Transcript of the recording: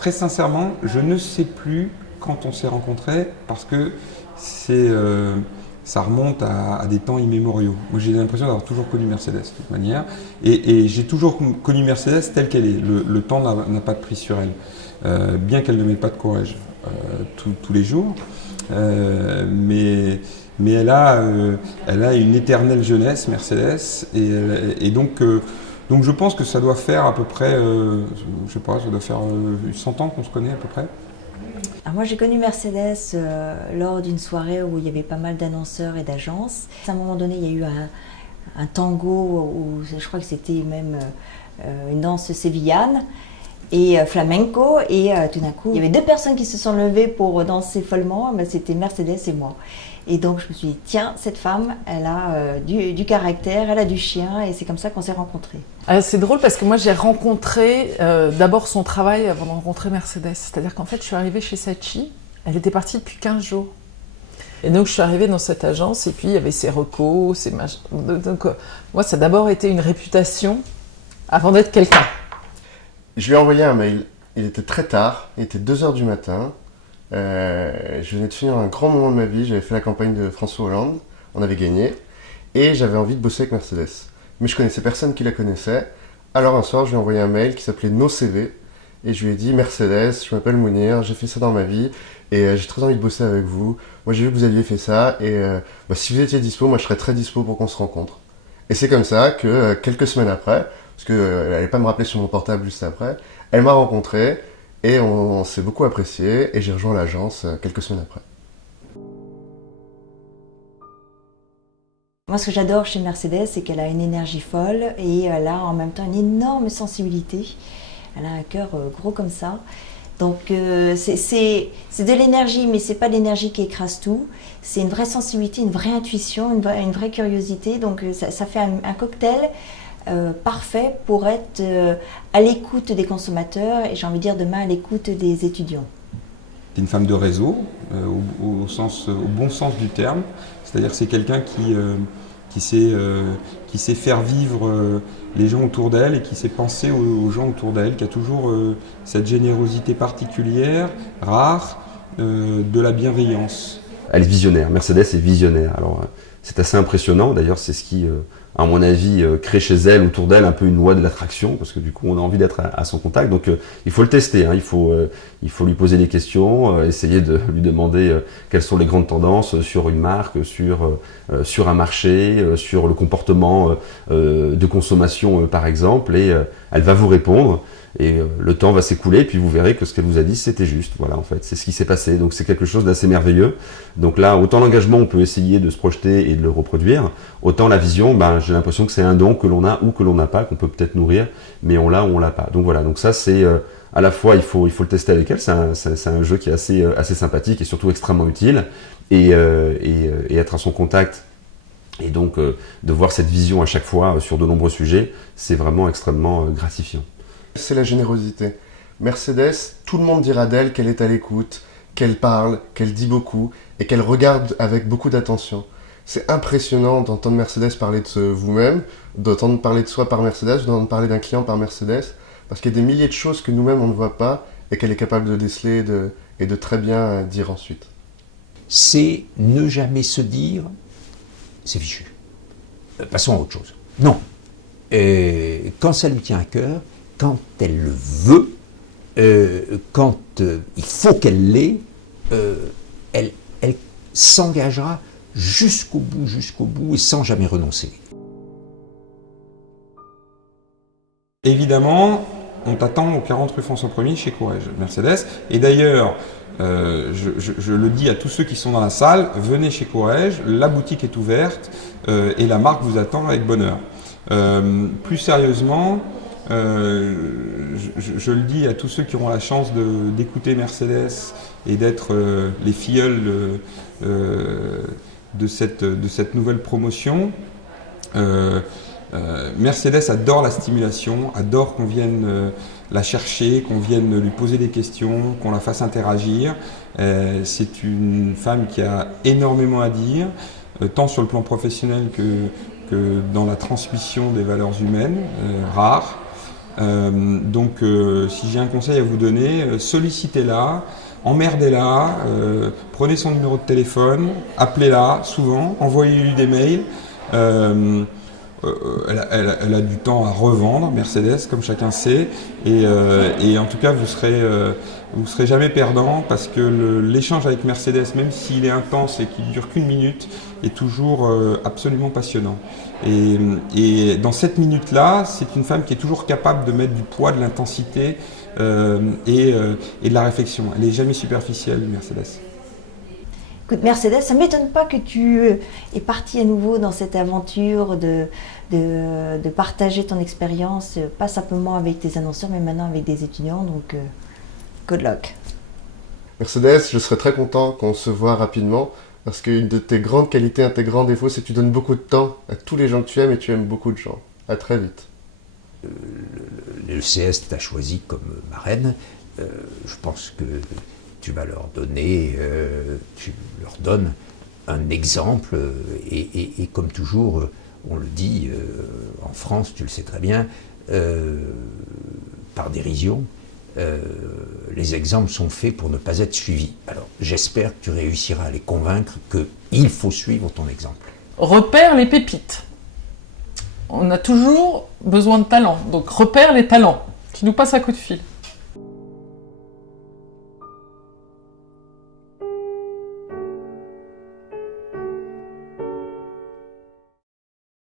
très sincèrement, je ne sais plus quand on s'est rencontrés parce que ça remonte à des temps immémoriaux. Moi, j'ai l'impression d'avoir toujours connu Mercedes de toute manière. Et j'ai toujours connu Mercedes telle qu'elle est. Le temps n'a pas de prise sur elle, bien qu'elle ne met pas de courage tous les jours. Mais elle a une éternelle jeunesse, Mercedes. Et donc je pense que ça doit faire à peu près, je sais pas, ça doit faire 100 ans qu'on se connaît à peu près. Alors moi j'ai connu Mercedes lors d'une soirée où il y avait pas mal d'annonceurs et d'agences. À un moment donné il y a eu un tango, où je crois que c'était même une danse sévillane et flamenco, et tout d'un coup il y avait deux personnes qui se sont levées pour danser follement, c'était Mercedes et moi. Et donc je me suis dit, tiens, cette femme, elle a du caractère, elle a du chien, et c'est comme ça qu'on s'est rencontrés. C'est drôle parce que moi j'ai rencontré d'abord son travail avant de rencontrer Mercedes. C'est-à-dire qu'en fait je suis arrivée chez Saatchi, elle était partie depuis 15 jours. Et donc je suis arrivée dans cette agence et puis il y avait ses recos, ses machins. Donc moi ça a d'abord été une réputation avant d'être quelqu'un. Je lui ai envoyé un mail, il était très tard, il était 2h du matin. Je venais de finir un grand moment de ma vie, j'avais fait la campagne de François Hollande, on avait gagné, et j'avais envie de bosser avec Mercedes. Mais je connaissais personne qui la connaissait, alors un soir je lui ai envoyé un mail qui s'appelait No CV, et je lui ai dit « Mercedes, je m'appelle Mounir, j'ai fait ça dans ma vie, et j'ai très envie de bosser avec vous. Moi j'ai vu que vous aviez fait ça, et si vous étiez dispo, moi je serais très dispo pour qu'on se rencontre. » Et c'est comme ça que quelques semaines après, parce qu'elle n'allait pas me rappeler sur mon portable juste après, elle m'a rencontré, et on s'est beaucoup apprécié, et j'ai rejoint l'agence quelques semaines après. Moi, ce que j'adore chez Mercedes, c'est qu'elle a une énergie folle, et elle a en même temps une énorme sensibilité. Elle a un cœur gros comme ça. Donc c'est de l'énergie, mais c'est pas l'énergie qui écrase tout. C'est une vraie sensibilité, une vraie intuition, une vraie curiosité. Donc ça fait un cocktail parfait pour être à l'écoute des consommateurs, et j'ai envie de dire demain à l'écoute des étudiants. C'est une femme de réseau, au bon sens du terme. C'est-à-dire que c'est quelqu'un qui sait faire vivre les gens autour d'elle et qui sait penser aux gens autour d'elle, qui a toujours cette générosité particulière, rare, de la bienveillance. Elle est visionnaire, Mercedes est visionnaire. Alors c'est assez impressionnant, d'ailleurs c'est ce qui, à mon avis, crée chez elle, autour d'elle, un peu une loi de l'attraction, parce que du coup on a envie d'être à son contact. Donc il faut le tester, hein. Il faut lui poser des questions, essayer de lui demander quelles sont les grandes tendances sur une marque, sur un marché, sur le comportement de consommation par exemple, et elle va vous répondre. Et le temps va s'écouler, puis vous verrez que ce qu'elle vous a dit, c'était juste. Voilà, en fait, c'est ce qui s'est passé. Donc c'est quelque chose d'assez merveilleux. Donc là, autant l'engagement, on peut essayer de se projeter et de le reproduire, autant la vision, j'ai l'impression que c'est un don que l'on a ou que l'on n'a pas, qu'on peut peut-être nourrir, mais on l'a ou on l'a pas. Donc voilà, donc ça c'est à la fois, il faut le tester avec elle, c'est un jeu qui est assez sympathique et surtout extrêmement utile, et être à son contact. Et donc de voir cette vision à chaque fois sur de nombreux sujets, c'est vraiment extrêmement gratifiant. C'est la générosité. Mercedes, tout le monde dira d'elle qu'elle est à l'écoute, qu'elle parle, qu'elle dit beaucoup et qu'elle regarde avec beaucoup d'attention. C'est impressionnant d'entendre Mercedes parler de vous-même, d'entendre parler de soi par Mercedes, d'entendre parler d'un client par Mercedes, parce qu'il y a des milliers de choses que nous-mêmes on ne voit pas et qu'elle est capable de déceler et de très bien dire ensuite. C'est ne jamais se dire « c'est fichu, passons à autre chose ». Non. Quand ça lui tient à cœur, quand elle le veut, quand il faut qu'elle l'ait, elle s'engagera jusqu'au bout et sans jamais renoncer. Évidemment, on t'attend au 40 rue François 1er chez Courrèges, Mercedes. Et d'ailleurs, je le dis à tous ceux qui sont dans la salle, venez chez Courrèges, la boutique est ouverte et la marque vous attend avec bonheur. Plus sérieusement, je le dis à tous ceux qui auront la chance d'écouter Mercedes et d'être les filleuls de cette nouvelle promotion. Mercedes adore la stimulation, adore qu'on vienne la chercher, qu'on vienne lui poser des questions, qu'on la fasse interagir. C'est une femme qui a énormément à dire, tant sur le plan professionnel que dans la transmission des valeurs humaines, rares. Donc si j'ai un conseil à vous donner, sollicitez-la, emmerdez-la, prenez son numéro de téléphone, appelez-la souvent, envoyez-lui des mails. Elle a du temps à revendre, Mercedes, comme chacun sait, et en tout cas vous serez jamais perdant, parce que l'échange avec Mercedes, même s'il est intense et qu'il ne dure qu'une minute, est toujours absolument passionnant. Et dans cette minute-là, c'est une femme qui est toujours capable de mettre du poids, de l'intensité et de la réflexion. Elle n'est jamais superficielle, Mercedes. Écoute, Mercedes, ça ne m'étonne pas que tu es partie à nouveau dans cette aventure de partager ton expérience, pas simplement avec tes annonceurs, mais maintenant avec des étudiants, donc good luck. Mercedes, je serais très content qu'on se voit rapidement, parce qu'une de tes grandes qualités, un de tes grands défauts, c'est que tu donnes beaucoup de temps à tous les gens que tu aimes, et tu aimes beaucoup de gens. À très vite. Le CS t'a choisi comme marraine. Je pense que tu vas leur donner, tu leur donnes un exemple, et comme toujours, on le dit en France, tu le sais très bien, par dérision, les exemples sont faits pour ne pas être suivis. Alors j'espère que tu réussiras à les convaincre qu'il faut suivre ton exemple. Repère les pépites. On a toujours besoin de talent, donc repère les talents qui nous passent un coup de fil.